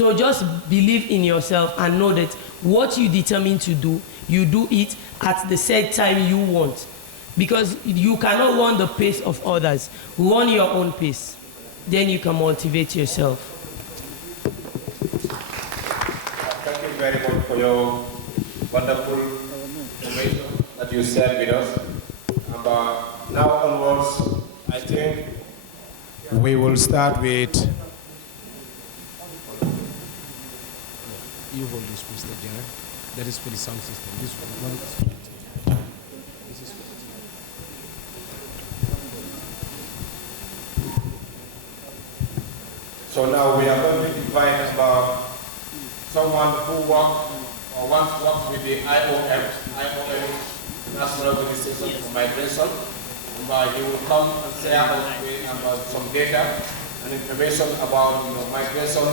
So just believe in yourself and know that what you determine to do, you do it at the set time you want. Because you cannot run the pace of others. Run your own pace. Then you can motivate yourself. Thank you very much for your wonderful information that you shared with us. And now onwards, I think we will start with... You hold this, Mr. General. That is for the sound system. This one. This is for So now we are going to invite about someone who worked or once worked with the IOM, National Organization for Migration. He will come and share about some data and information about migration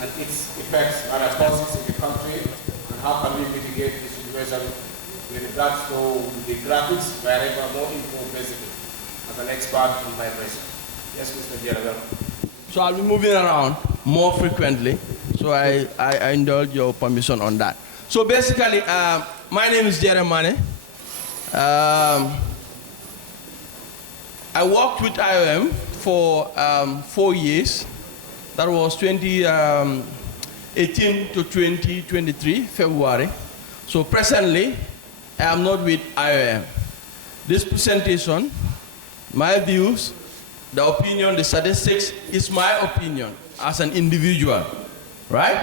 and its effects and causes in the country, and how can we mitigate the situation with regards to the graphics, wherever more info basically, as an expert in migration. Yes, Mr. General. So I'll be moving around more frequently, so I indulge your permission on that. So basically, my name is Jeremane. I worked with IOM for 4 years. That was 2018 to 2023, February. So presently, I am not with IOM. This presentation, my views, the opinion, the statistics is my opinion as an individual, right?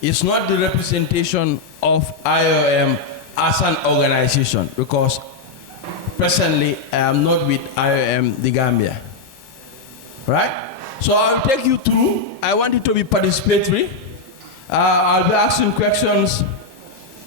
It's not the representation of IOM as an organization, because presently I am not with IOM, the Gambia, right? So I'll take you through. I want it to be participatory. I'll be asking questions.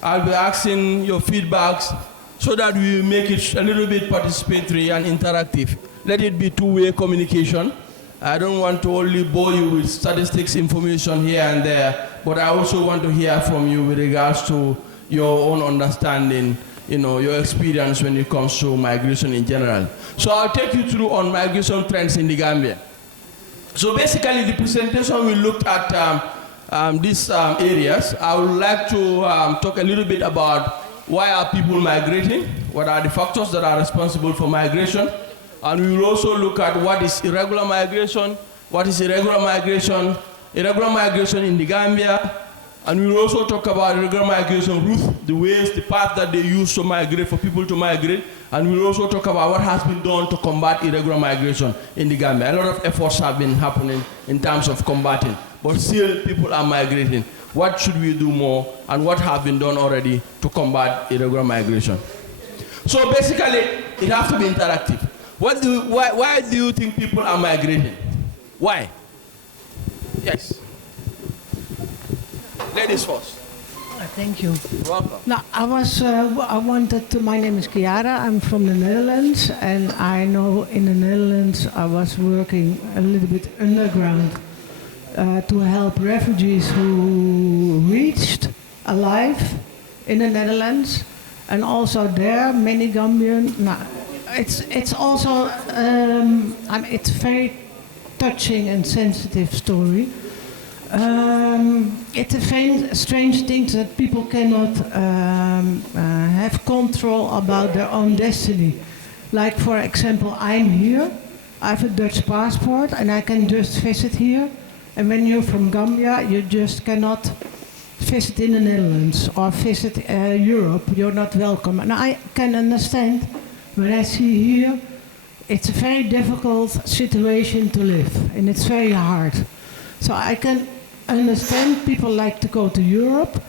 I'll be asking your feedbacks so that we make it a little bit participatory and interactive. Let it be two-way communication. I don't want to only bore you with statistics information here and there, but I also want to hear from you with regards to your own understanding, your experience when it comes to migration in general. So I'll take you through on migration trends in the Gambia. So basically, the presentation we looked at these areas. I would like to talk a little bit about why are people migrating, what are the factors that are responsible for migration, and we will also look at what is irregular migration, what is irregular migration in the Gambia, and we will also talk about irregular migration routes, the ways, the path that they use to migrate, for people to migrate, and we will also talk about what has been done to combat irregular migration in the Gambia. A lot of efforts have been happening in terms of combating, but still people are migrating. What should we do more, and what have been done already to combat irregular migration? So basically, it has to be interactive. Why do you think people are migrating? Why? Yes. Ladies first. Thank you. Welcome. Now, my name is Chiara, I'm from the Netherlands, and I know in the Netherlands I was working a little bit underground to help refugees who reached alive in the Netherlands, and also there many Gambian. It's also it's a very touching and sensitive story. It's a very strange thing that people cannot have control about their own destiny. Like, for example, I'm here, I have a Dutch passport, and I can just visit here. And when you're from Gambia, you just cannot visit in the Netherlands or visit Europe. You're not welcome. And I can understand, when I see here, it's a very difficult situation to live, and it's very hard. So I can understand people like to go to Europe,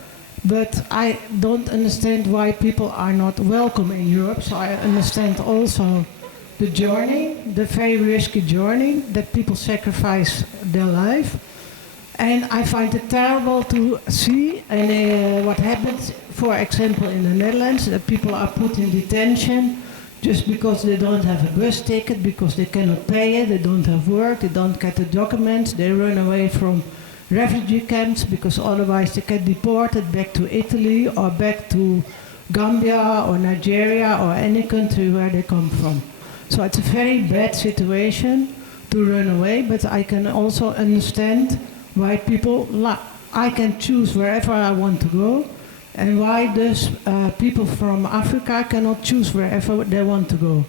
but I don't understand why people are not welcome in Europe. So I understand also the journey, the very risky journey that people sacrifice their life. And I find it terrible to see what happens, for example, in the Netherlands, that people are put in detention just because they don't have a bus ticket, because they cannot pay it, they don't have work, they don't get the documents, they run away from refugee camps because otherwise they get deported back to Italy or back to Gambia or Nigeria or any country where they come from. So it's a very bad situation to run away, but I can also understand why people I can choose wherever I want to go, and why does people from Africa cannot choose wherever they want to go?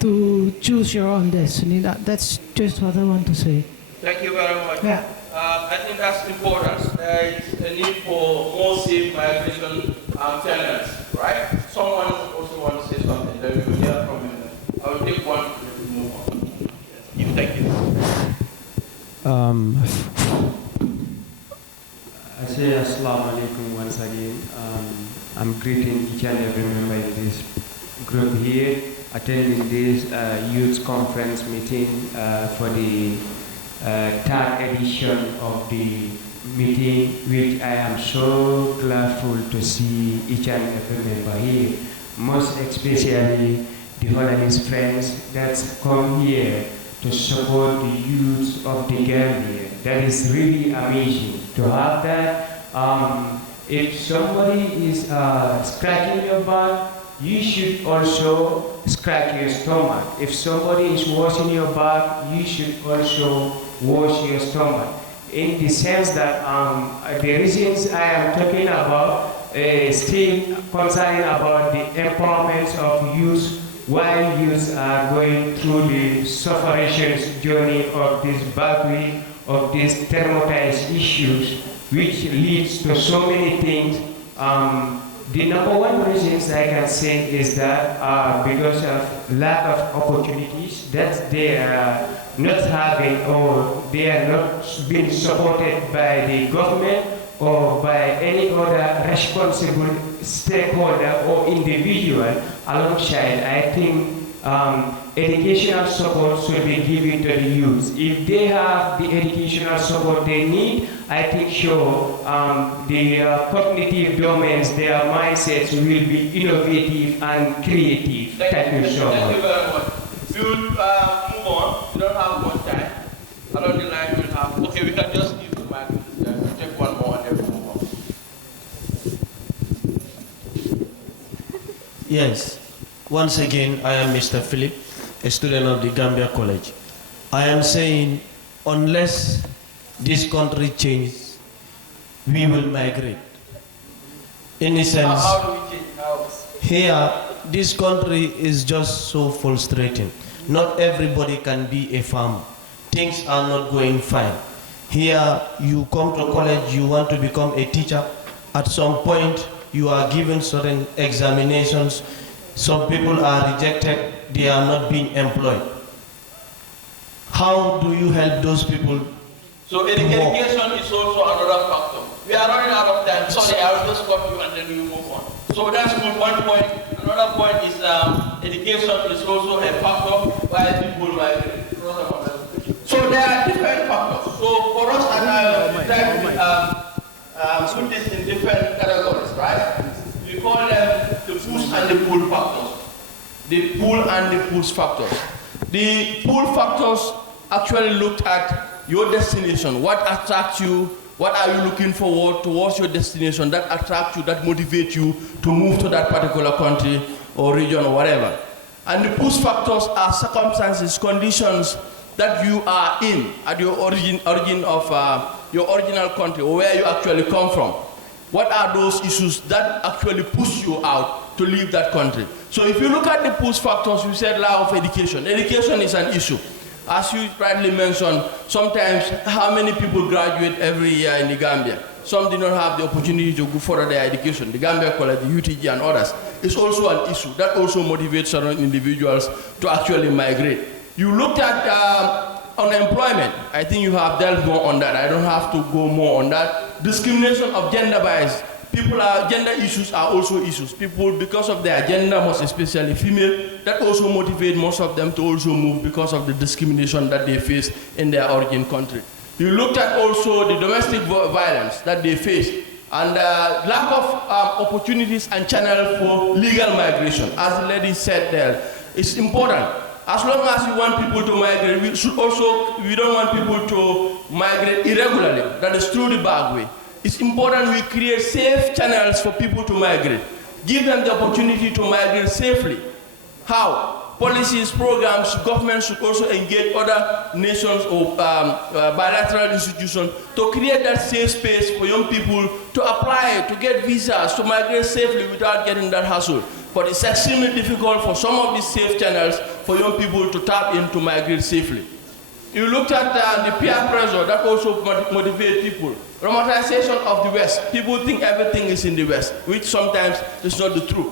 To choose your own destiny. That's just what I want to say. Thank you very much. Yeah. I think that's important. There is a need for more safe migration channels, right? Someone also wants to say something. Then we will hear from him. I will take one to move on. You thank you. I say Assalamu alaikum once again. I'm greeting each and every member in this group here, attending this youth conference meeting for the third edition of the meeting, which I am so gladful to see each and every member here, most especially the journalist friends that come here to support the youth of the Gambia. That is really amazing to have that. If somebody is scratching your back, you should also scratch your stomach. If somebody is washing your back, you should also wash your stomach. In the sense that the reasons I am talking about still concerning about the empowerment of youth while youth are going through the sufferation journey of this battery, of these traumatized issues, which leads to so many things. The number one reasons I can say is that because of lack of opportunities that they are not having, or they are not being supported by the government or by any other responsible stakeholder or individual alongside. I think educational support should be given to the youth. If they have the educational support they need, I think sure the cognitive domains, their mindsets will be innovative and creative. Thank you so much. Thank you very much. We will move on. We don't have much time. Along the line we'll have, okay, we can just give the mic to this guy. We'll take one more and then we'll move on. Yes. Once again, I am Mr. Philip, a student of the Gambia College. I am saying, unless this country changes, we will migrate. In a sense, how do we change? How? here, this country is just so frustrating. Not everybody can be a farmer. Things are not going fine. Here, you come to college, you want to become a teacher. At some point, you are given certain examinations. Some people are rejected, they are not being employed. How do you help those people? So education is also another factor. We are running out of time. Sorry, I will just stop you and then we will move on. So that's one point. Another point is education is also a factor why people migrate. So there are different factors. So for us, put this in different categories, right? We call them the push and the pull factors. The pull and the push factors. The pull factors actually looked at your destination. What attracts you? What are you looking forward towards your destination that attracts you, that motivates you to move to that particular country or region or whatever? And the push factors are circumstances, conditions that you are in at your origin of your original country or where you actually come from. What are those issues that actually push you out to leave that country? So if you look at the push factors, you said lack of education. Education is an issue. As you rightly mentioned, sometimes how many people graduate every year in the Gambia? Some do not have the opportunity to go further their education. The Gambia College, the UTG and others. It's also an issue. That also motivates certain individuals to actually migrate. You looked at unemployment. I think you have dealt more on that. I don't have to go more on that. Discrimination of gender bias. Gender issues are also issues. People, because of their gender, most especially female, that also motivate most of them to also move because of the discrimination that they face in their origin country. You looked at also the domestic violence that they face and lack of opportunities and channel for legal migration. As the lady said there, it's important. As long as we want people to migrate, we don't want people to migrate irregularly. That is through the back way. It's important we create safe channels for people to migrate. Give them the opportunity to migrate safely. How? policies, programs, governments should also engage other nations or bilateral institutions to create that safe space for young people to apply, to get visas, to migrate safely without getting that hassle. But it's extremely difficult for some of these safe channels for young people to tap in to migrate safely. You looked at the peer pressure that also motivates people. Romanticization of the West. People think everything is in the West, which sometimes is not the truth.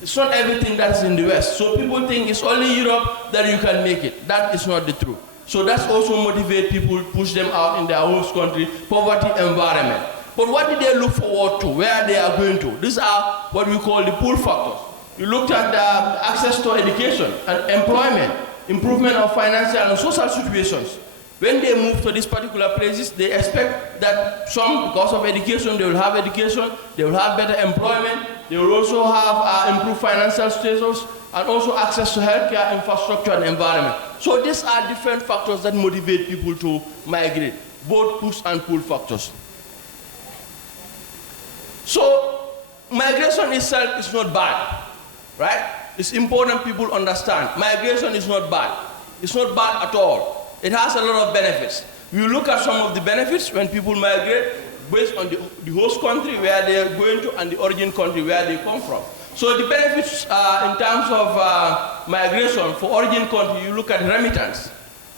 It's not everything that's in the West. So people think it's only Europe that you can make it. That is not the truth. So that's also motivate people, push them out in their host country, poverty environment. But what did they look forward to, where they are going to? These are what we call the pull factors. You looked at access to education and employment, improvement of financial and social situations. When they move to these particular places, they expect that some, because of education, they will have education, they will have better employment, they will also have improved financial status, and also access to healthcare, infrastructure, and environment. So these are different factors that motivate people to migrate, both push and pull factors. So migration itself is not bad, right? It's important people understand. Migration is not bad. It's not bad at all. It has a lot of benefits. We look at some of the benefits when people migrate based on the host country where they are going to and the origin country where they come from. So the benefits in terms of migration for origin country, you look at remittance,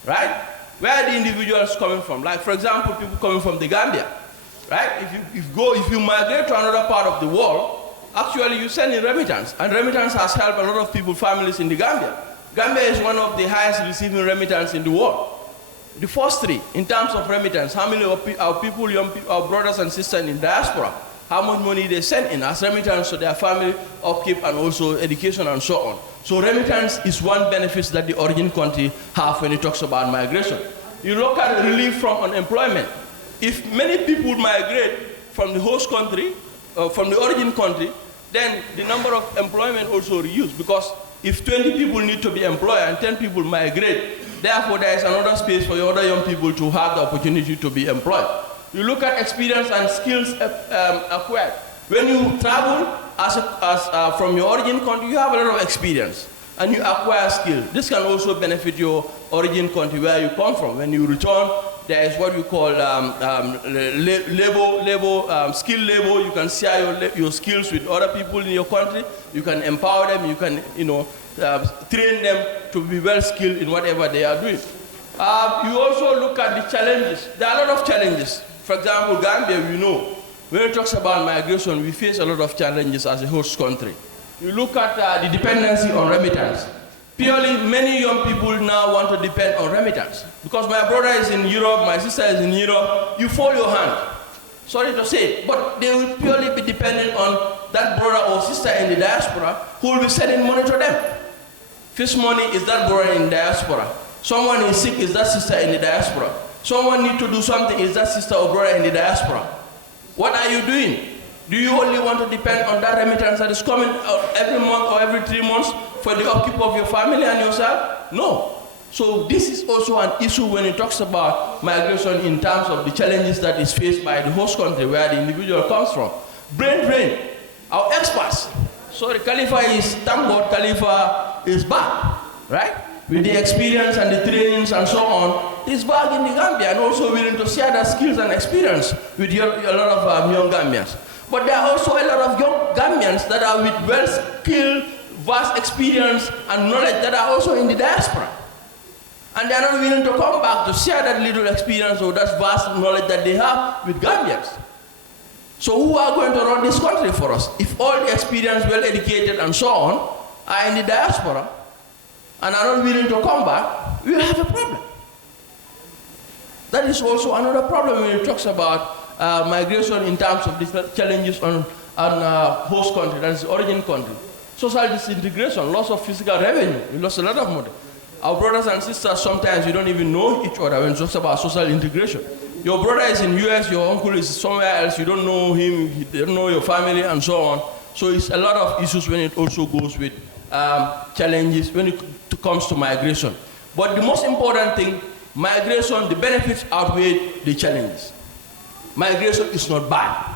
right? Where are the individuals coming from? Like, for example, people coming from the Gambia, right? If you migrate to another part of the world, actually you send in remittance, and remittance has helped a lot of people, families in the Gambia. Gambia is one of the highest receiving remittance in the world. The first three, in terms of remittance, how many of our people, young people, our brothers and sisters in diaspora, how much money they send in as remittance to their family upkeep and also education and so on. So remittance is one benefit that the origin country have when it talks about migration. You look at relief from unemployment. If many people migrate from the host country, from the origin country, then the number of employment also reduces, because if 20 people need to be employed and 10 people migrate, therefore there is another space for other young people to have the opportunity to be employed. You look at experience and skills acquired. When you travel from your origin country, you have a lot of experience and you acquire skill. This can also benefit your origin country where you come from. When you return, there is what we call skilled labor. You can share your skills with other people in your country. You can empower them. You can, train them to be well skilled in whatever they are doing. You also look at the challenges. There are a lot of challenges. For example, Gambia, we know, when it talks about migration, we face a lot of challenges as a host country. You look at the dependency on remittance. Purely, many young people now want to depend on remittance. Because my brother is in Europe, my sister is in Europe, you fold your hand. Sorry to say, but they will purely be dependent on that brother or sister in the diaspora who will be sending money to them. First money is that brother in diaspora. Someone is sick, is that sister in the diaspora. Someone needs to do something, is that sister or brother in the diaspora. What are you doing? Do you only want to depend on that remittance that is coming every month or every 3 months for the upkeep of your family and yourself? No. So this is also an issue when it talks about migration in terms of the challenges that is faced by the host country where the individual comes from. Brain drain. Our experts. Sorry, Khalifa is, thank God Khalifa is back, right? With the experience and the trainings and so on, he's back in the Gambia and also willing to share that skills and experience with a lot of young Gambians. But there are also a lot of young Gambians that are with well-skilled, vast experience and knowledge that are also in the diaspora. And they are not willing to come back to share that little experience or that vast knowledge that they have with Gambians. So who are going to run this country for us? If all the experience, well-educated and so on are in the diaspora and are not willing to come back, we will have a problem. That is also another problem when it talks about migration in terms of the challenges on host country, that is the origin country. Social disintegration, loss of physical revenue, we lost a lot of money. Our brothers and sisters, sometimes we don't even know each other when it talks about social integration. Your brother is in US, your uncle is somewhere else, you don't know him, you don't know your family and so on. So it's a lot of issues when it also goes with challenges when it comes to migration. But the most important thing, migration, the benefits outweigh the challenges. Migration is not bad.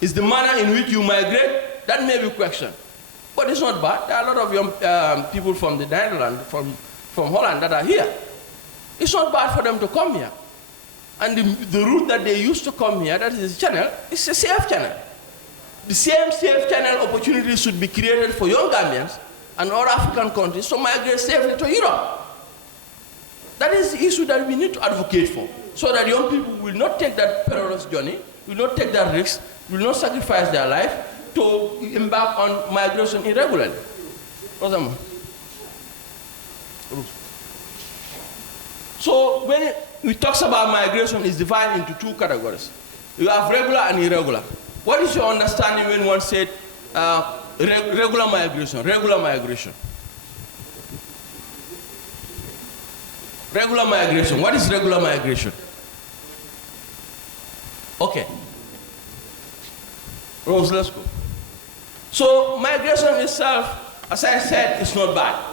It's the manner in which you migrate that may be questioned. But it's not bad. There are a lot of young people from the Netherlands, from Holland that are here. It's not bad for them to come here. And the route that they used to come here, that is the channel, it's a safe channel. The same safe channel opportunities should be created for young Gambians and other African countries to migrate safely to Europe. That is the issue that we need to advocate for, so that young people will not take that perilous journey, will not take that risk, will not sacrifice their life to embark on migration irregularly. Rosamond. So when we talk about migration, it's divided into two categories. You have regular and irregular. What is your understanding when one said regular migration? Regular migration. Regular migration. What is regular migration? Okay. Rose, let's go. So migration itself, as I said, is not bad.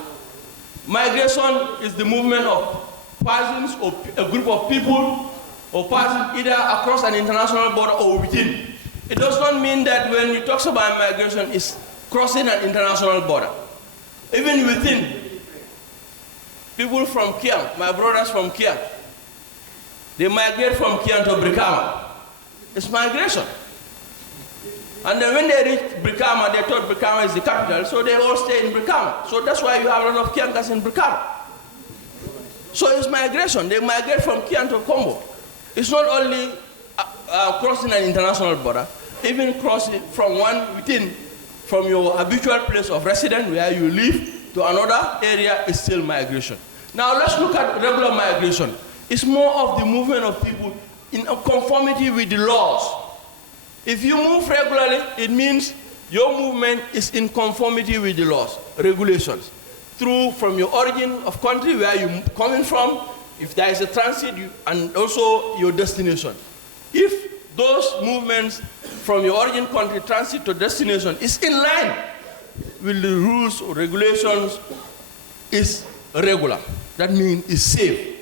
Migration is the movement of persons or a group of people or persons either across an international border or within. It does not mean that when you talk about migration, it's crossing an international border. Even within, people from Kiang, my brothers from Kiang, they migrate from Kiang to Brikama. It's migration. And then when they reach Brikama, they thought Brikama is the capital, so they all stay in Brikama. So that's why you have a lot of Kiangas in Brikama. So it's migration. They migrate from Kiang to Combo. It's not only crossing an international border, even crossing from one within, from your habitual place of residence where you live to another area is still migration. Now let's look at regular migration. It's more of the movement of people in conformity with the laws. If you move regularly, it means your movement is in conformity with the laws, regulations. From your origin of country, where you're coming from, if there is a transit, and also your destination. If those movements from your origin country, transit to destination, is in line with the rules or regulations, is regular. That means it's safe,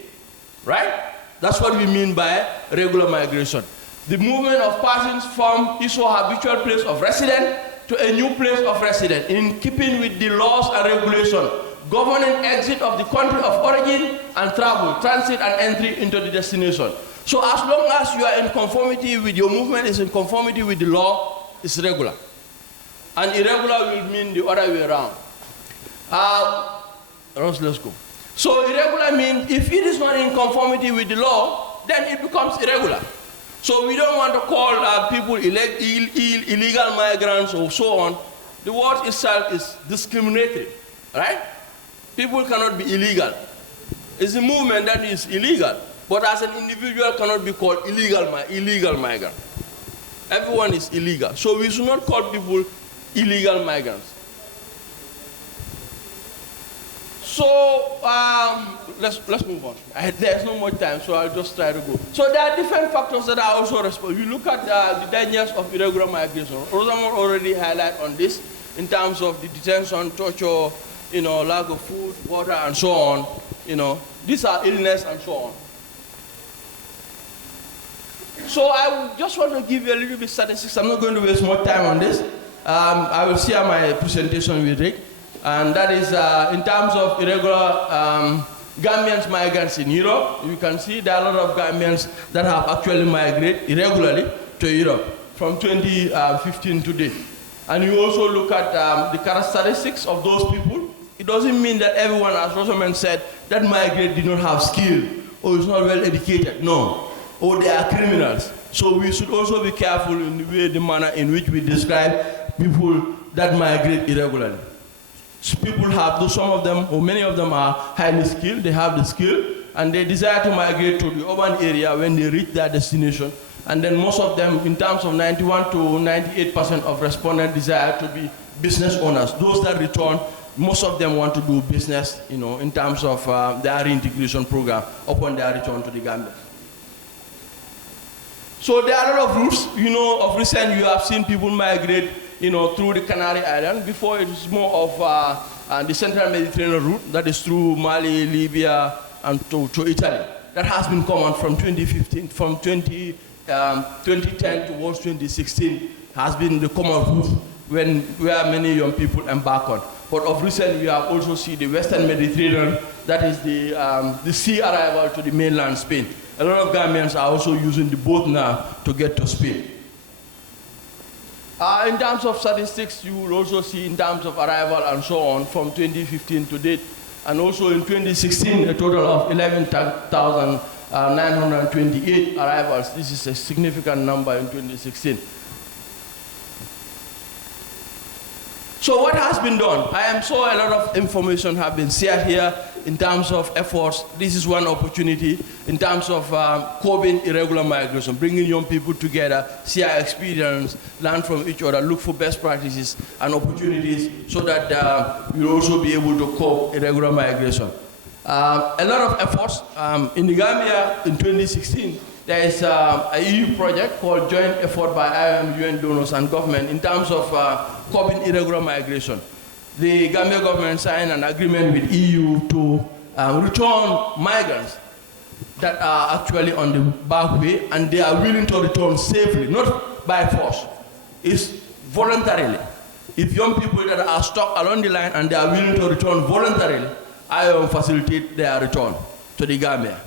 right? That's what we mean by regular migration. The movement of persons from his or habitual place of residence to a new place of residence in keeping with the laws and regulations governing exit of the country of origin and travel, transit and entry into the destination. So as long as you are in conformity with your movement is in conformity with the law, it's regular. And irregular will mean the other way around. Rose, let's go. So irregular means if it is not in conformity with the law, then it becomes irregular. So we don't want to call people illegal migrants or so on. The word itself is discriminatory, right? People cannot be illegal. It's a movement that is illegal, but as an individual cannot be called illegal migrant. Everyone is illegal. So we should not call people illegal migrants. So let's move on. There's no more time, so I'll just try to go. So there are different factors that are also responsible. You look at the dangers of irregular migration. Rosamond already highlighted on this in terms of the detention, torture, lack of food, water, and so on. These are illness and so on. So I just want to give you a little bit of statistics. I'm not going to waste more time on this. I will share my presentation with Rick. And that is in terms of irregular Gambians migrants in Europe. You can see there are a lot of Gambians that have actually migrated irregularly to Europe from 2015 to date. And you also look at the characteristics of those people. It doesn't mean that everyone, as Rosamond said, that migrate did not have skill or is not well educated. No. Or they are criminals. So we should also be careful in the manner in which we describe people that migrate irregularly. People have, some of them, or many of them are highly skilled, they have the skill, and they desire to migrate to the urban area when they reach their destination. And then most of them, in terms of 91 to 98% of respondents desire to be business owners. Those that return, most of them want to do business, in terms of their reintegration program upon their return to the Gambia. So there are a lot of routes, of recent you have seen people migrate through the Canary Islands. Before it was more of the Central Mediterranean route, that is through Mali, Libya, and to Italy. That has been common from 2015, from 2010 towards 2016 has been the common route where many young people embark on. But of recent, we have also seen the Western Mediterranean, that is the sea arrival to the mainland Spain. A lot of Gambians are also using the boat now to get to Spain. In terms of statistics, you will also see in terms of arrival and so on from 2015 to date. And also in 2016, a total of 11,928 arrivals. This is a significant number in 2016. So what has been done? I am sure a lot of information have been shared here in terms of efforts. This is one opportunity in terms of curbing irregular migration, bringing young people together, share experience, learn from each other, look for best practices and opportunities so that we'll also be able to curb irregular migration. A lot of efforts. In the Gambia in 2016, there is a EU project called Joint Effort by IOM, UN donors and government in terms of curbing irregular migration. The Gambia government signed an agreement with EU to return migrants that are actually on the back way, and they are willing to return safely, not by force. It's voluntarily. If young people that are stuck along the line and they are willing to return voluntarily, IOM facilitate their return to the Gambia.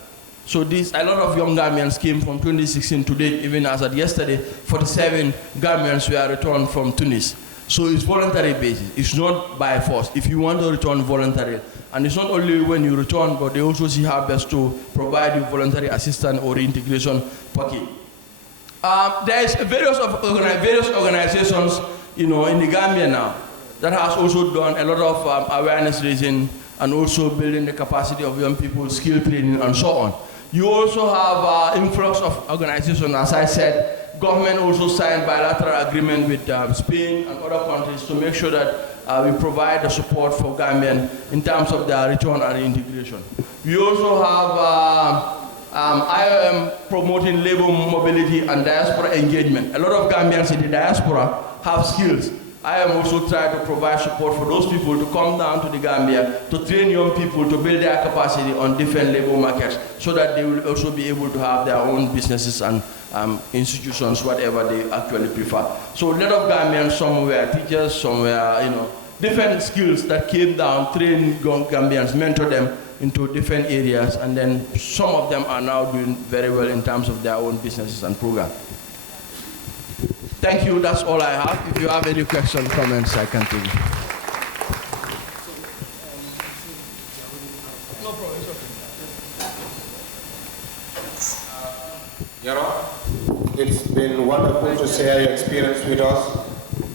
So a lot of young Gambians came from 2016 to date, even as of yesterday, 47 Gambians were returned from Tunis. So it's voluntary basis. It's not by force. If you want to return voluntarily, and it's not only when you return, but they also see how best to provide you voluntary assistance or reintegration package. There is various organizations, in the Gambia now that has also done a lot of awareness raising and also building the capacity of young people, skill training, and so on. You also have influx of organizations, as I said. Government also signed bilateral agreement with Spain and other countries to make sure that we provide the support for Gambian in terms of their return and reintegration. We also have IOM promoting labor mobility and diaspora engagement. A lot of Gambians in the diaspora have skills. I am also trying to provide support for those people to come down to the Gambia, to train young people to build their capacity on different labor markets so that they will also be able to have their own businesses and institutions, whatever they actually prefer. So a lot of Gambians, some were teachers, some were, different skills that came down, trained young Gambians, mentor them into different areas, and then some of them are now doing very well in terms of their own businesses and programs. Thank you, that's all I have. If you have any questions, comments, I can take it. No problem, it's okay. It's been wonderful to share your experience with us,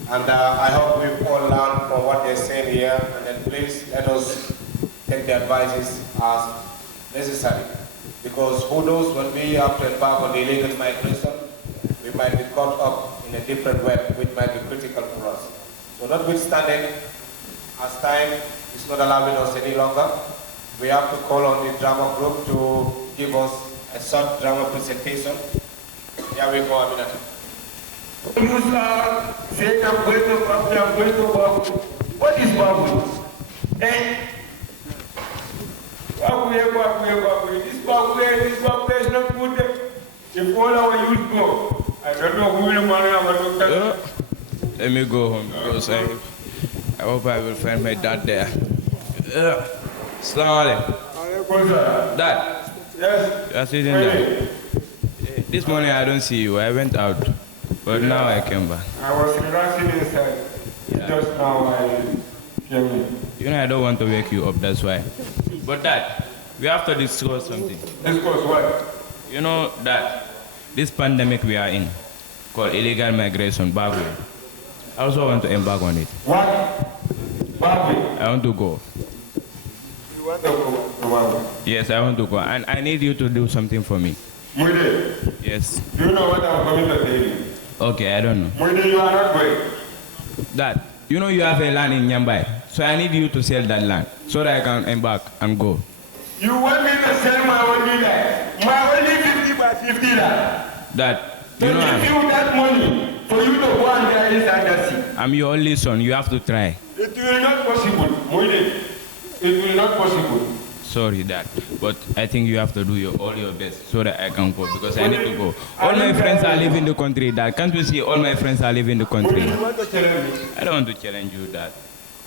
and I hope we've all learned from what they're saying here, and then please let us take the advices as necessary, because who knows, when we have to embark on the illegal migration, we might be caught up in a different web, which might be critical for us. So notwithstanding, as time is not allowing us any longer, we have to call on the drama group to give us a short drama presentation. Here we go, Aminata. What is Babu? This Babu is not good. If all our youth go, I don't know who will manage. Let me go home because I hope I will find my dad there. Assalamu alaikum. Dad. Yes. You are sitting there. This morning I don't see you. I went out, but now I came back. I was relaxing inside. Yeah. Just now I came in. I don't want to wake you up. That's why. But Dad, we have to discuss something. Discuss what? That this pandemic we are in, called illegal migration, backway. I also want to embark on it. What? Backway? I want to go. You want to go to Backway? Yes, I want to go. And I need you to do something for me. Muide? Yes. Do you know what I'm going to tell you? Okay, I don't know. Muide, you are not going. Dad, you have a land in Nyambai, so I need you to sell that land so that I can embark and go. You want me to sell my only land? My only 50 by 50 land? Dad, to give you that money for you to go and die inside the sea. I'm your only son. You have to try. It will not possible. Muide, it will not possible. sorry that, but I think you have to do all your best so that I can go because I need to go. All my friends are leaving the country. That can't you see? All my friends are leaving the country. You want to challenge me? I don't want to challenge you that.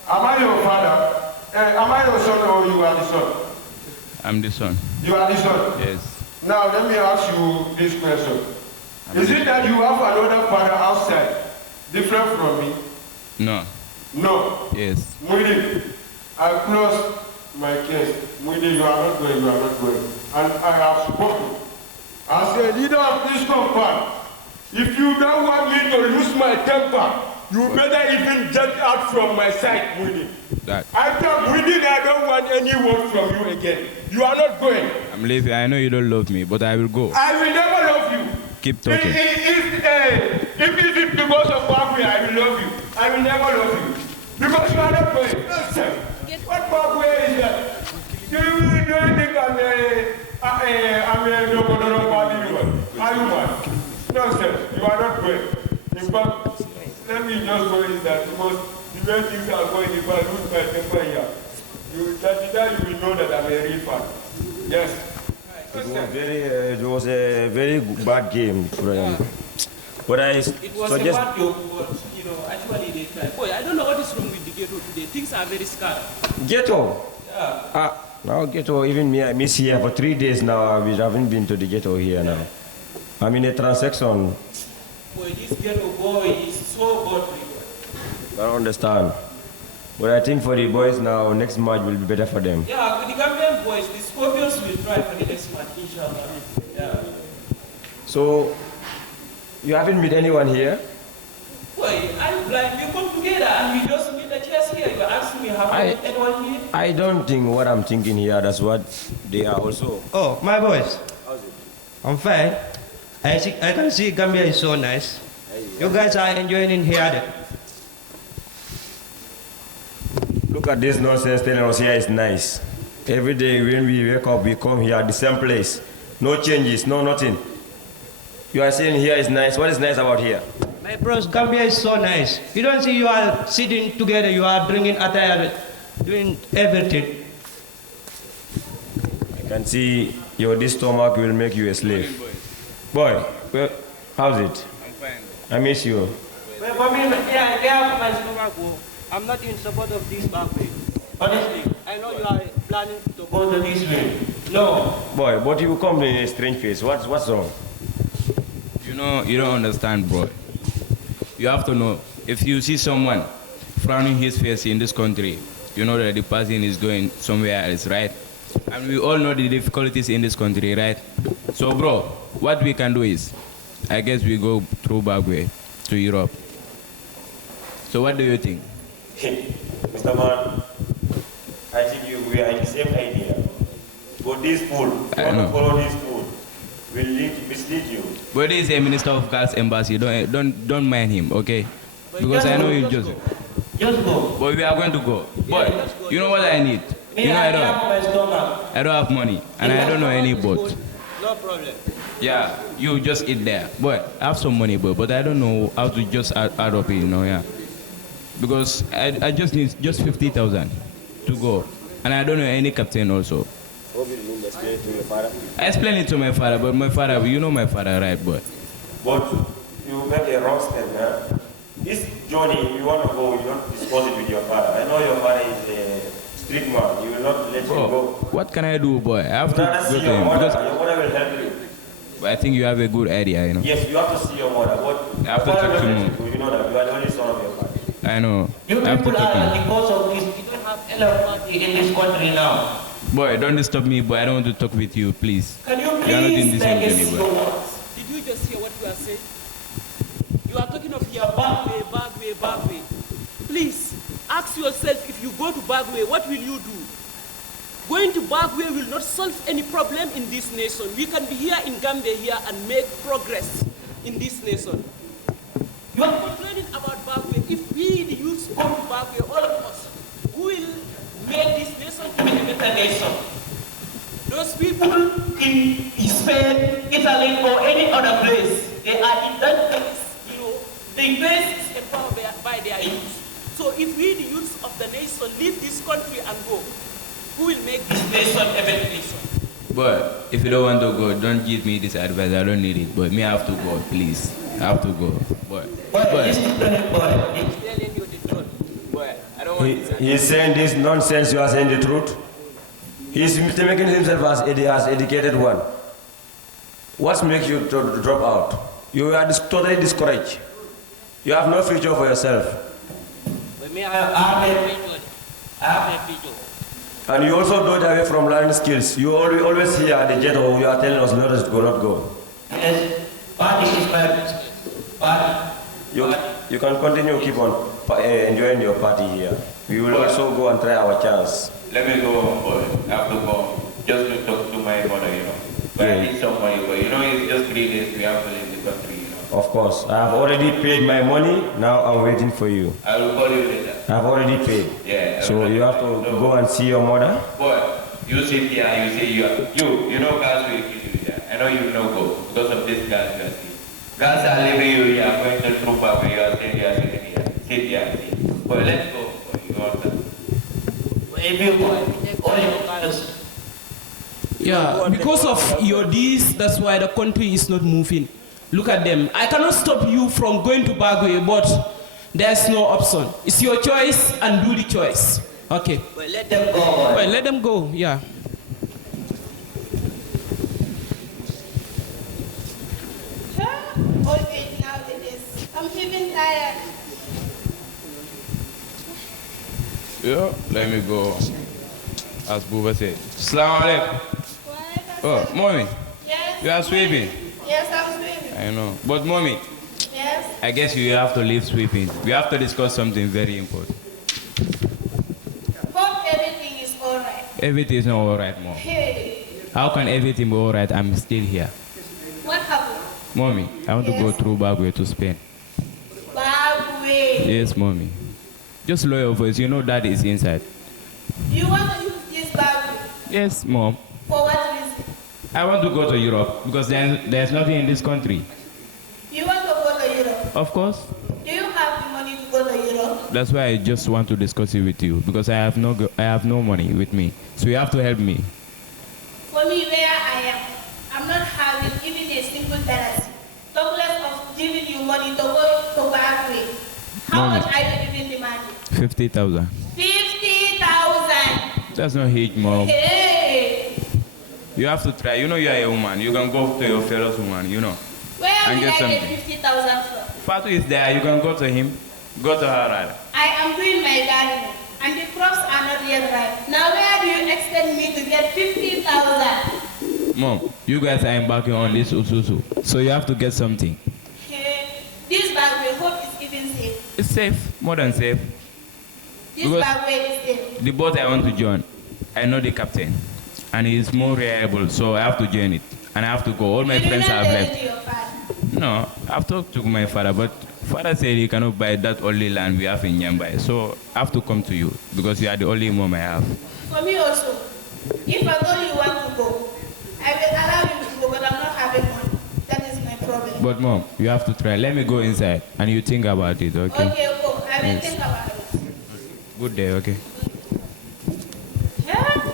Am I your father? Am I your son or you are the son? I'm the son. You are the son? Yes. Now let me ask you this question. Is it that you have another father outside, different from me? No. No. Yes. Muidi, I close my case. Muidi, you are not going, you are not going. And I have spoken. As a leader of this compound, if you don't want me to lose my temper, you better even get out from my sight, Muidi. I tell Muidi I don't want any word from you again. You are not going. I'm leaving. I know you don't love me, but I will go. I will never love you. Keep talking. If it is because of Bagwe, I will love you. I will never love you. Because you are not going. Nonsense. What Bagwe is that? Do you think I'm a no party? Are you mad? Nonsense. You are not going. In fact, let me just go is that because the way things are going, if I lose my temper here, you will know that I'm a real fan. Yes. It was a very bad game for him. But I it was suggest... a bad game, but actually they tried. Boy, I don't know what is wrong with the ghetto today. Things are very scarce. Ghetto? Yeah. Now ghetto, even me, I miss here for 3 days now. We haven't been to the ghetto here now. I'm in a transaction. Boy, this ghetto boy is so buttery. I don't understand. But I think for the boys now, next match will be better for them. Yeah, the Gambian boys, the Scorpions will try for the next match, inshallah. Yeah. So, you haven't met anyone here? Boy, I'm blind. We come together and we just meet the chairs here. You asking me, have I met anyone here? I don't think what I'm thinking here, that's what they are also. Oh, my boys. How's it? I'm fine. I can see Gambia is so nice. You guys are enjoying in here. Look at this nonsense telling us here is nice. Every day when we wake up, we come here at the same place. No changes, no nothing. You are saying here is nice. What is nice about here? My bros, Gambia is so nice. You don't see you are sitting together, you are drinking attire, doing everything. I can see this stomach will make you a slave. Boy, well, how's it? I'm fine. I miss you. I'm not in support of this Bagwe. Honestly, I know you are planning to go to this way. No. Boy, but you come in a strange face. What's wrong? You know, you don't understand, bro. You have to know, if you see someone frowning his face in this country, you know that the person is going somewhere else, right? And we all know the difficulties in this country, right? So, bro, what we can do is, I guess we go through Bagwe to Europe. So what do you think? Mr. Man, I think we are in the same idea. But this fool, follow this fool, will mislead you. But he is a minister of God's embassy. Don't mind him, okay? Because I know you just go. But we are going to go. But you know what I need? You know I don't have money and I don't know any boat. No problem. Yeah, you just eat there. But I have some money, but I don't know how to just add up it, yeah. Because I just need just 50,000 to go. And I don't know any captain also. What will you explain it to your father? I explained it to my father, but my father, you know my father, right, boy? But you make a wrong step, huh? This journey, if you want to go, you don't discuss it with your father. I know your father is a strict man. You will not let him go. What can I do, boy? I have to go to your him. mother. Because Your mother will help you. but I think you have a good idea, you know. Yes, you have to see your mother. But I have to talk to him. you know that you are the only son of your father. I know. You I have to people talk to are, him. because of this, you don't have enough money in this country now. Boy, don't disturb me, boy. I don't want to talk with you, please. Can you We are not in please this beg journey, us boy. slow words? Did you just hear what you are saying? You are talking of your Bagwe. Please, ask yourself, if you go to Bagwe, what will you do? Going to Bagwe will not solve any problem in this nation. We can be here in Gambia here and make progress in this nation. You are complaining about Bagwe. If we, the youths, go to Bagwe, all of us, who will make this nation to be a better nation? Those people in Spain, Italy, or any other place, they are in that place, the place is empowered by their youth. So if we, the youths of the nation, leave this country and go, who will make this nation a better nation. But if you don't want to go, don't give me this advice. I don't need it. But me, I have to go, please. I have to go. But he's saying this nonsense. You are saying the truth. He's making himself as educated one. What makes you to drop out? You are totally discouraged. You have no future for yourself. But me, I have a future. And you also dodge away from learning skills. You always hear at the jet, or you are telling us not to go, not go. Yes, party is my business. Party. You can continue, keep on enjoying your party here. We will also go and try our chance. Let me go home, boy. I have to go just to talk to my mother, But I need some money, but it's just 3 days we have to leave the country, Of course. I have already paid my money. Now I'm waiting for you. I will call you later. I have already paid. Yeah. So you have to go and see your mother. Boy, you sit here and you say guys will kill you here. I know you know go because of this guys you are seeing. Guys are leaving you here, going to troop up where you are sitting here. Sit here, see. Boy, let's go. Boy, you want that? If you go, take all your cars. Yeah, because of your deeds, that's why the country is not moving. Look at them. I cannot stop you from going to Bagwe, but there's no option. It's your choice and do the choice. Okay. Well, let them go. Well, let them go, yeah. Old age nowadays. I'm even tired. Yeah, let me go. As Buba said. Assalamu alaikum. Oh, mommy. Yes. You are sweeping. Yes, I'm sweeping. I know. But mommy, Yes. I guess you have to leave sweeping. We have to discuss something very important. Hope everything is alright. Everything is not alright, mom. Hey. How can everything be alright? I'm still here. What happened? Mommy, I want to go through Bagwe to Spain. Bagwe. Yes, mommy. Just lower your voice. You know that is inside. You want to use this Bagwe? Yes, mom. For what reason? I want to go to Europe because there's nothing in this country. You want to go to Europe? Of course. Do you have the money to go to Europe? That's why I just want to discuss it with you because I have no money with me. So you have to help me. For me, where I am, I'm not having even a single dollar. Talk less of giving you money to go to Bagwe. How much are you giving the money? 50,000. 50,000. That's not huge, mom. Hey. You have to try. You know you are a woman. You can go to your fellow woman, Where and will get I something. get 50,000 from? Fatu is there. You can go to him. Go to her rather. I am doing my gardening, and the crops are not yet ripe. Now where do you expect me to get 50,000? Mom, you guys are embarking on this ususu. So you have to get something. Hey, this Bagwe hope is even safe. It's safe. More than safe. This Because Bagwe is safe. the boat I want to join, I know the captain. And he is more reliable. So I have to join it. And I have to go. All my friends have left. Your father. No, I've talked to my father, but father said he cannot buy that only land we have in Nyambai. So I have to come to you because you are the only mom I have. For me also, if I told you want to go, I will allow you to go, but I'm not having money. That is my problem. But mom, you have to try. Let me go inside and you think about it, okay? Okay, go. I will Yes. think about it. Good day, okay? Yeah?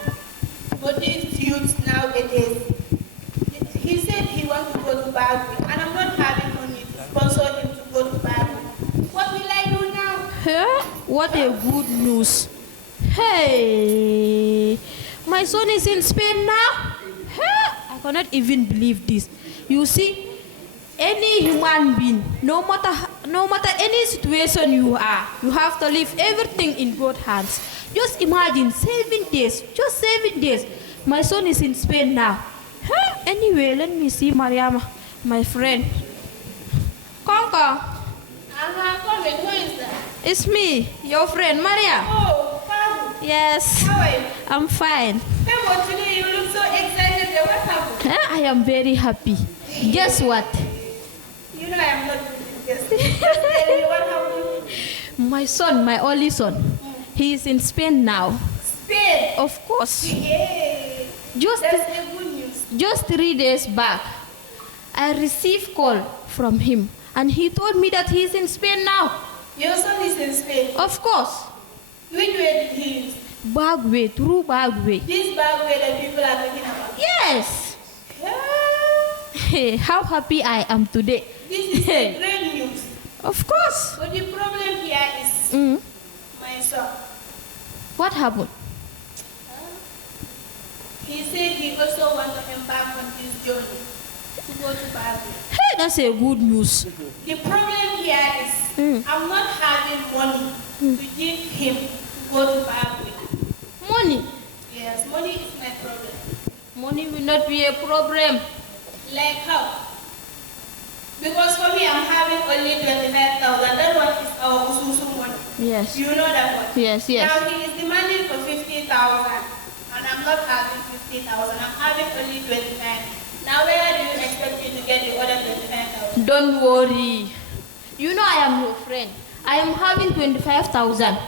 But these youths nowadays, he said he wants to go to Bagwe, and I'm not having money to sponsor him to go to Bagwe. What will I do now? Huh? What a good news. Hey, my son is in Spain now. Huh? I cannot even believe this. You see, any human being, no matter any situation you are, you have to leave everything in God's hands. Just imagine 7 days, just 7 days. My son is in Spain now. Huh? Anyway, let me see Mariama, my friend. Conquer. Come in. Who is that? It's me, your friend, Maria. Oh, Pabu. Yes. How are you? I'm fine. Hey, but today you look so excited. What happened? Huh? I am very happy. Guess what? You know I am not good with this. Just tell me what happened. My son, my only son, he is in Spain now. Spain? Of course. Yay. Just, That's a good news. just 3 days back, I received call from him, and he told me that he is in Spain now. Your son is in Spain? Of course. Which way did he use? Bagway, through Bagway. This Bagway that people are talking about? Yes. Hey, how happy I am today. This is a great news. Of course. But the problem here is my son. What happened? He said he also wants to embark on this journey to go to Bagway. Hey, that's a good news. The problem here is I'm not having money to give him to go to Bagway. Money? Yes, money is my problem. Money will not be a problem. Like how? Because for me, I'm having only 25,000. That one is our Ususu money. Yes. You know that one? Yes, yes. Now he is demanding for 50,000. And I'm not having 50,000. I'm having only 25. Now where do you expect me to get the other 25,000? Don't worry. You know I am your friend. I am having 25,000.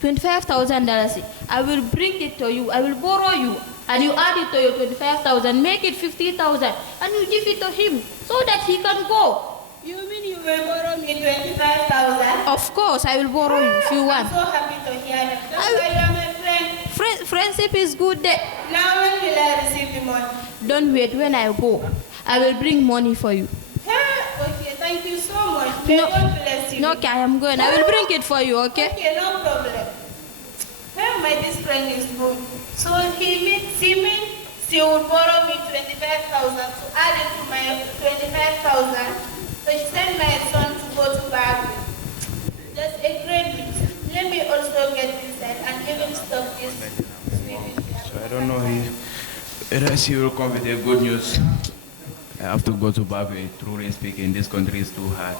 $25,000. I will bring it to you. I will borrow you. And you add it to your 25,000. Make it 50,000. And you give it to him so that he can go. You mean you will borrow me 25,000? Of course, I will borrow you if you want. I'm so happy to hear that. That's why you are my friend. Friendship is good there. Now when will I receive the money? Don't wait. When I go, I will bring money for you. Okay, thank you so much. May God bless you. No, okay, I am going. I will bring it for you, okay? Okay, no problem. My this friend is good. So she would borrow me 25,000 to add it to my 25,000. So she sent my son to go to Bagway. That's a great news. Let me also get this side and even stop this. So I don't know whether she will come with a good news. I have to go to Bagway. Truly speaking, this country is too hard.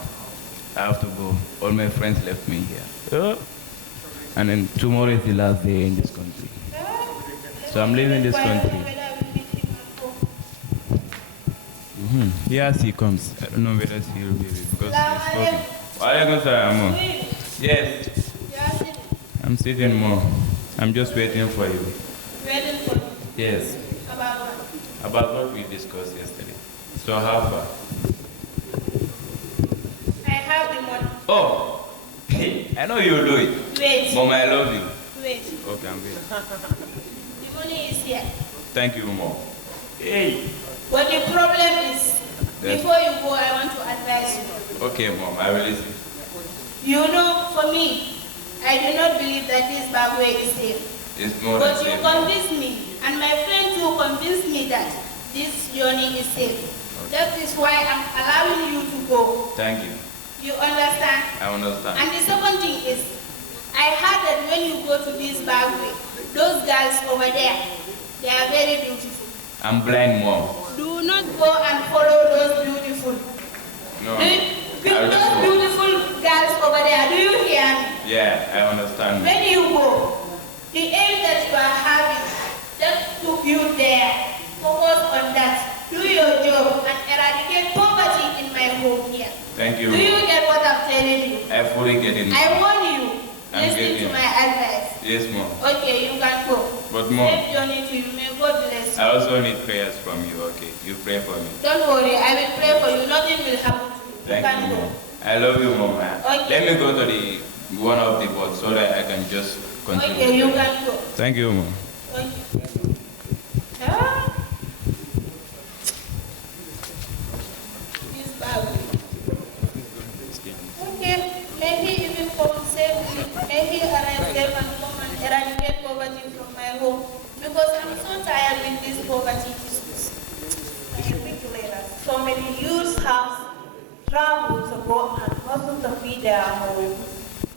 I have to go. All my friends left me here. And then tomorrow is the last day in this country. So I'm leaving this country. Yes, he comes. I don't know whether she will be because he's talking. Walaikum salam. Yes. I'm sitting more. I'm just waiting for you. Waiting for you? Yes. About what? About what we discussed yesterday. So how far? I have the money. Oh! I know you'll do it. Wait. Mom, I love you. Wait. Okay, I'm waiting. The money is here. Thank you, Mom. Hey! But the problem is, before you go, I want to advise you. Okay, Mom, I will listen. You know, for me, I do not believe that this Bagway is safe. It's more than But you safe. convinced me, and my friend too convinced me that this journey is safe. That is why I'm allowing you to go. Thank you. You understand? I understand. And the second thing is, I heard that when you go to this Bagway, those girls over there, they are very beautiful. I'm blind, Mom. Do not go and follow those beautiful. No. Those beautiful girls over there, do you hear me? Yeah, I understand. When you go, the aim that you are having, just took you there. Focus on that. Do your job and eradicate poverty in my home here. Thank you. Do you get what I'm telling you? I fully get it. I warn you. I'm Listen getting to it. my advice. Yes, Mom. Okay, you can go. But Mom, Safe journey to you. May God bless you. I also need prayers from you, okay? You pray for me. Don't worry, I will pray for you. Nothing will happen to you. Thank can you, go. Mom. I love you, Mom. Okay. Let me go to the one of the boats so that I can just continue. Okay, you can go. Thank you, Mom. Okay. Ah. This Bagway. Okay, may he even come safely. May he arrive safe and come and eradicate poverty from my home. Because I'm so tired with this poverty issues. So many youths have traveled to go and hustle to feed their home.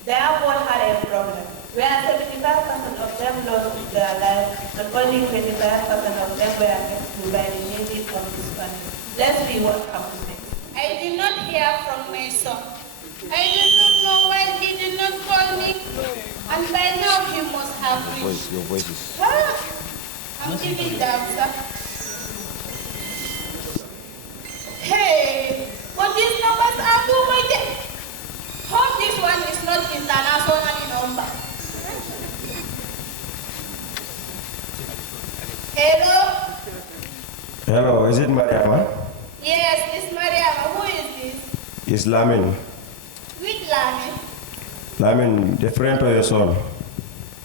They have all had a problem. Where 75% of them lost their lives, and only 25% of them were affected by the needs of this family. Let's see what happens next. I did not hear from my son. I did not know why he did not call me. And by now he must have reached. Your voice is... I'm giving the answer. Hey, but these numbers are too much. Hope this one is not international number. Hello? Hello, is it Mariama? Yes, it's Mariama. Who is this? It's Lamin. With Lamin? Lamin, the friend of your son.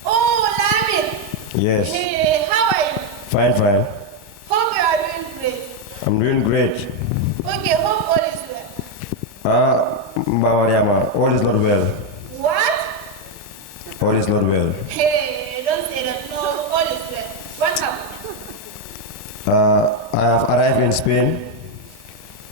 Oh, Lamin. Yes. Hey, how are you? Fine, fine. Hope you are doing great. I'm doing great. Okay, hope all is well. Mariama, all is not well. What? All is not well. Hey, don't say that. No, all is well. What happened? I have arrived in Spain.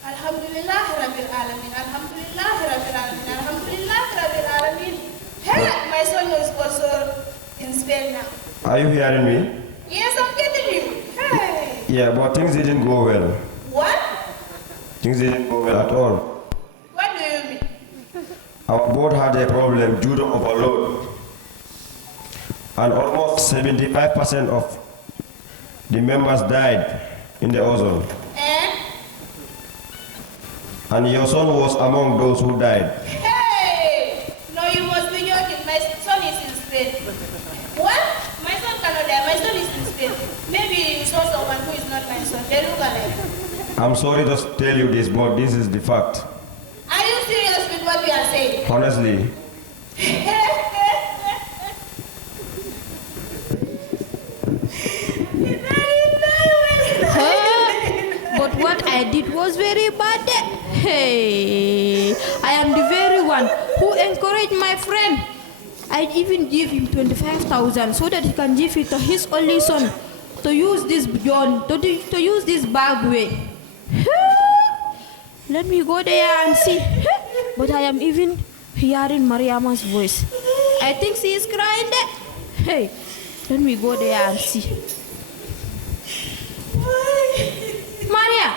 Alhamdulillah Rabbil Alamin. Alhamdulillah Rabbil Alamin. Alhamdulillah Rabbil Alamin. Hey, my son is also in Spain now. Are you hearing me? Yes, I'm getting you. Hey. Yeah, but things didn't go well. What? Things didn't go well at all. What do you mean? Our boat had a problem due to overload. And almost 75% of the members died in the ozone. And your son was among those who died. Hey! No, you must be joking. My son is in Spain. What? My son cannot die. My son is in Spain. Maybe you saw someone who is not my son. They look alike. I'm sorry to tell you this, but this is the fact. Are you serious with what you are saying? Honestly. But what I did was very bad. Hey, I am the very one who encouraged my friend. I even gave him 25,000 so that he can give it to his only son to use this to use this bag way. Let me go there and see. But I am even hearing Mariama's voice. I think she is crying there. Hey, let me go there and see. Maria!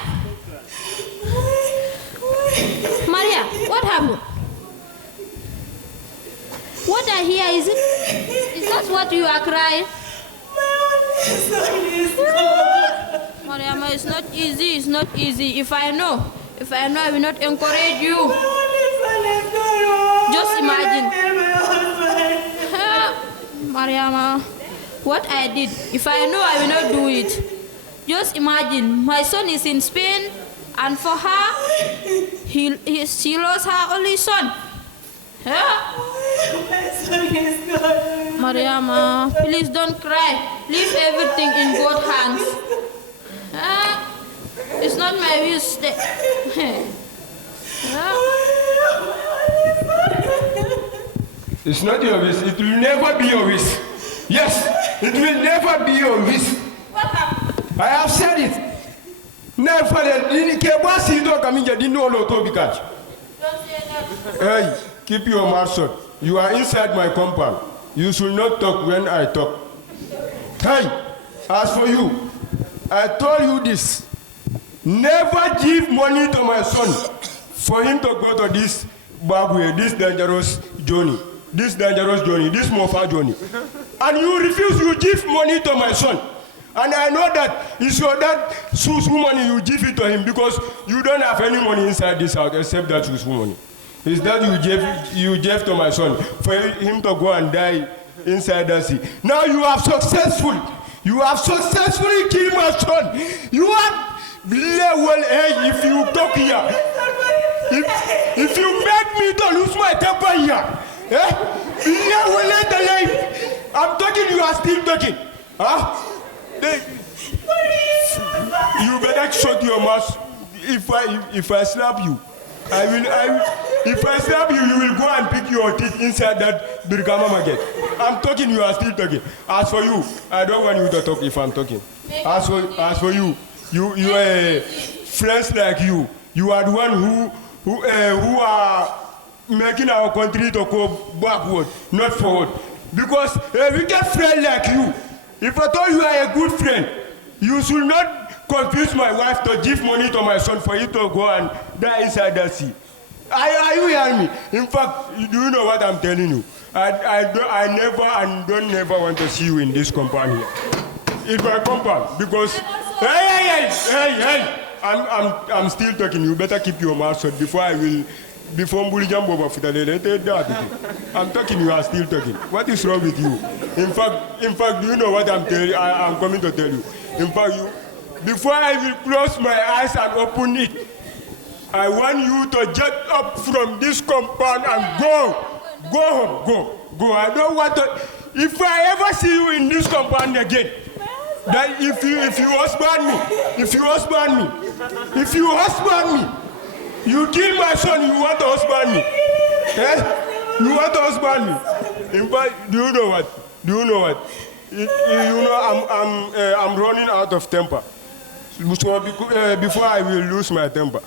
Maria, what happened? What I hear is it? Is that what you are crying? Mariama, it's not easy, it's not easy. If I know, I will not encourage you. Just imagine. Mariama, what I did, if I know, I will not do it. Just imagine, my son is in Spain, and for her, she lost her only son. Mariama, please don't cry. Leave everything in God's hands. It's not my wish. It's not your wish. It will never be your wish. Yes, it will never be your wish. What happened? I have said it. Never. Hey, keep your mouth shut. You are inside my compound. You should not talk when I talk. Hey, as for you, I told you this. Never give money to my son for him to go to this bad way, this dangerous journey, this mofa journey. And you refuse, you give money to my son. And I know that it's your dad Susu money, you give it to him because you don't have any money inside this house except that Susu money. It's that you gave to my son for him to go and die inside the sea. Now you have successfully killed my son. You are well, hey, if you talk here, if you make me to lose my temper here, I'm talking, you are still talking. Huh? You better shut your mouth. If I slap you, if I slap you, you will go and pick your teeth inside that Birkama market. I'm talking, you are still talking. As for you, I don't want you to talk if I'm talking. As for you, you are friends like you. You are the one who are making our country to go backward, not forward. Because we get friends like you. If I told you are a good friend, you should not confuse my wife to give money to my son for you to go and die inside the sea. Are you hearing me? In fact, do you know what I'm telling you? I never want to see you in this compound here. It's my compound because hey, I'm still talking. You better keep your mouth shut before I'm talking, you are still talking. What is wrong with you? In fact, do you know what I'm coming to tell you? In fact, before I will close my eyes and open it, I want you to get up from this compound and go home, go. I don't want to. if I ever see you in this compound again, that if you husband me, you kill my son, you want to husband me. Eh? You want to husband me. In fact, do you know what? I'm running out of temper. So before I will lose my temper,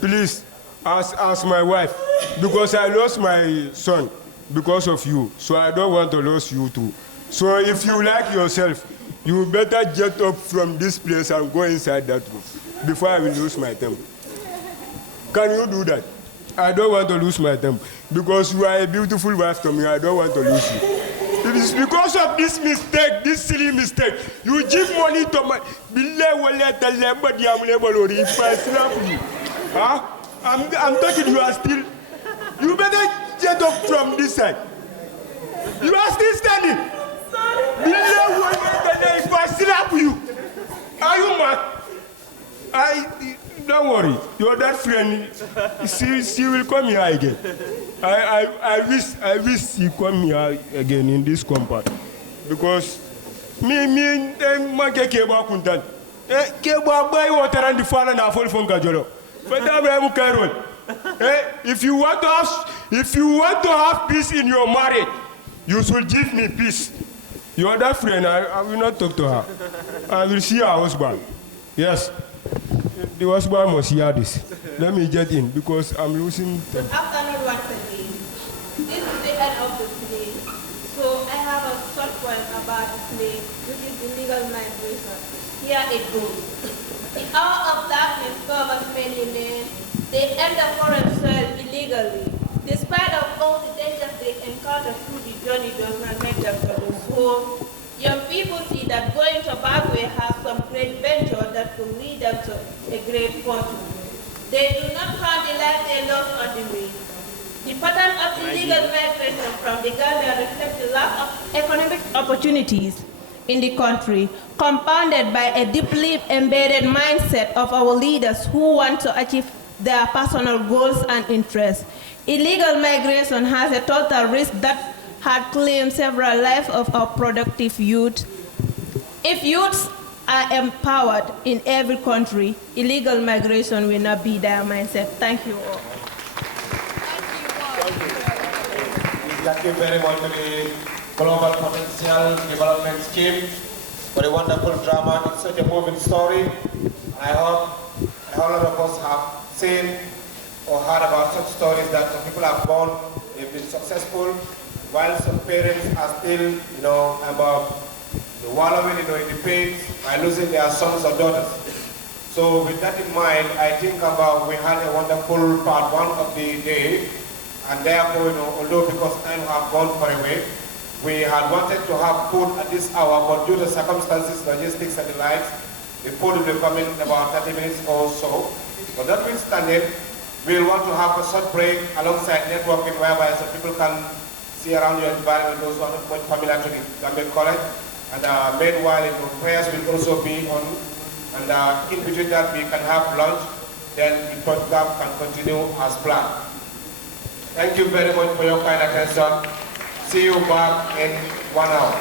please ask my wife, because I lost my son because of you, so I don't want to lose you too. So if you like yourself, you better get up from this place and go inside that room before I will lose my temper. Can you do that? I don't want to lose my temper because you are a beautiful wife to me. I don't want to lose you. It is because of this mistake, this silly mistake. You give money to my. If I slap you, huh? I'm talking. You are still. You better get up from this side. You are still standing. If I slap you, are you mad? Don't worry. Your that friend, she will come here again. I wish she come here again in this compound, because me make keba kuntan. Keba buy water and the father na fall from Kajolo. If you want to have peace in your marriage, you should give me peace. Your that friend, I will not talk to her. I will see her husband. Yes. The husband must hear this. Let me get in because I'm losing time. Good afternoon once again. This is the end of the play. So I have a short point about the play, which is illegal migration. Here it goes. The hour of darkness covers many men. They enter foreign soil illegally. Despite of all the dangers they encounter through the journey does not make them produce home. Young people see that going to Bagwe has some great venture that will lead them to a great fortune. They do not count the life they lost on the way. The pattern of illegal migration from the Gambia reflects the lack of economic opportunities in the country, compounded by a deeply embedded mindset of our leaders who want to achieve their personal goals and interests. Illegal migration has a total risk that had claimed several lives of our productive youth. If youths are empowered in every country, illegal migration will not be their mindset. Thank you all. Thank you very much to the Global Potential Development Scheme for the wonderful drama. It's such a moving story. I hope a whole lot of us have seen or heard about such stories that some people have gone, they've been successful, while some parents are still, about the wallowing, in the pain by losing their sons or daughters. So with that in mind, I think about we had a wonderful part one of the day, and therefore, although because time have gone far away, we had wanted to have food at this hour, but due to circumstances, logistics and the likes, the food will be coming in about 30 minutes or so. But notwithstanding, we'll want to have a short break alongside networking, whereby some people can see around your environment, those who are not much familiar to the Gambia College. And meanwhile, prayers will also be on. And in between that, we can have lunch. Then the program can continue as planned. Thank you very much for your kind attention. See you back in 1 hour.